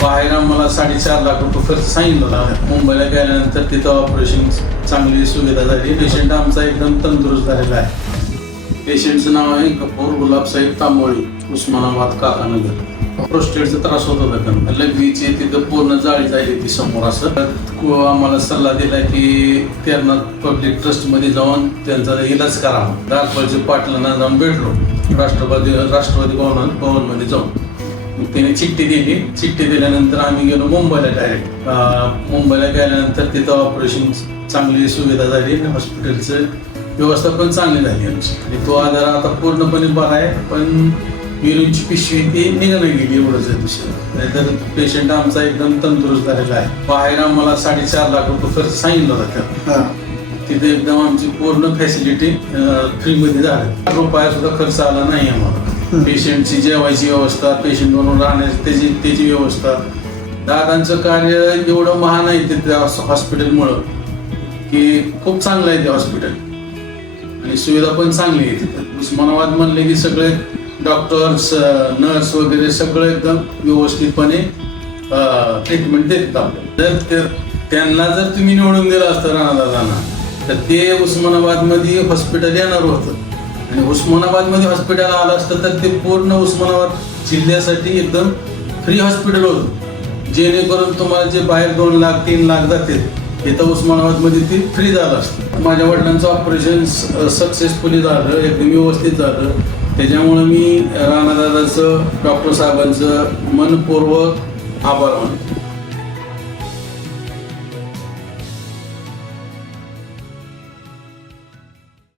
बाहेर आम्हाला साडेचार लाख रुपये खर्च सांगितलं मुंबईला गेल्यानंतर तिथं ऑपरेशन चांगली सुविधा झाली. पेशंट आमचा एकदम तंदुरुस्त झालेला आहे. पेशंटचं नाव आहे कपूर गुलाबसाहेब तांबोळी उस्मानाबाद काकानगर. प्रोस्टेटचा त्रास होत होता त्यांना लघवीची तिथं पूर्ण जाळी झाली ती समोर असं. आम्हाला सल्ला दिला की त्यांना पब्लिक ट्रस्टमध्ये जाऊन त्यांचा इलाज करावा. दाखवायचे पाटलांना जाऊन भेटलो. राष्ट्रवादी राष्ट्रवादी भवन भवनमध्ये जाऊन. मग त्याने चिठ्ठी दिली. चिठ्ठी दिल्यानंतर आम्ही गेलो मुंबईला डायरेक्ट मुंबईला गेल्यानंतर तिथं ऑपरेशन चांगली सुविधा झाली. हॉस्पिटलचं व्यवस्था पण चांगली झाली आमची. आणि तो आजार आता पूर्णपणे बरा आहे. पण युरिनची पिशवी ती निघणं गेली एवढंच आहे दुसरं. नाहीतर पेशंट आमचा एकदम तंदुरुस्त झालेला आहे. बाहेर आम्हाला साडेचार लाख रुपये खर्च सांगितलं होता. तिथे एकदम आमची पूर्ण फॅसिलिटी फ्रीमध्ये झाली. रुपया सुद्धा खर्च आला नाही आम्हाला. पेशंटची जेवायची व्यवस्था पेशंट म्हणून राहण्याची त्याची त्याची व्यवस्था. दादांचं कार्य एवढं महान आहे त्या हॉस्पिटलमुळं की खूप चांगलं आहे ते हॉस्पिटल. आणि सुविधा पण चांगली आहे तिथं. उस्मानाबाद म्हणले की सगळे डॉक्टर्स नर्स वगैरे सगळं एकदम व्यवस्थितपणे ट्रीटमेंट देतात आपल्याला. जर त्यांना जर तुम्ही निवडून दिलं असतं राणादादांना तर ते उस्मानाबादमध्ये हॉस्पिटल येणार होतं. आणि उस्मानाबादमध्ये हॉस्पिटल आलं असतं तर ते पूर्ण उस्मानाबाद जिल्ह्यासाठी एकदम फ्री हॉस्पिटल होतं. जेणेकरून तुम्हाला जे बाहेर दोन लाख तीन लाख जाते इथं उस्मानाबादमध्ये ते फ्री झालं असतं. माझ्या वडिलांचं ऑपरेशन सक्सेसफुली झालं एकदम व्यवस्थित झालं. त्याच्यामुळं मी राणादादाचं डॉक्टर साहेबांचं मनपूर्वक आभार मानतो.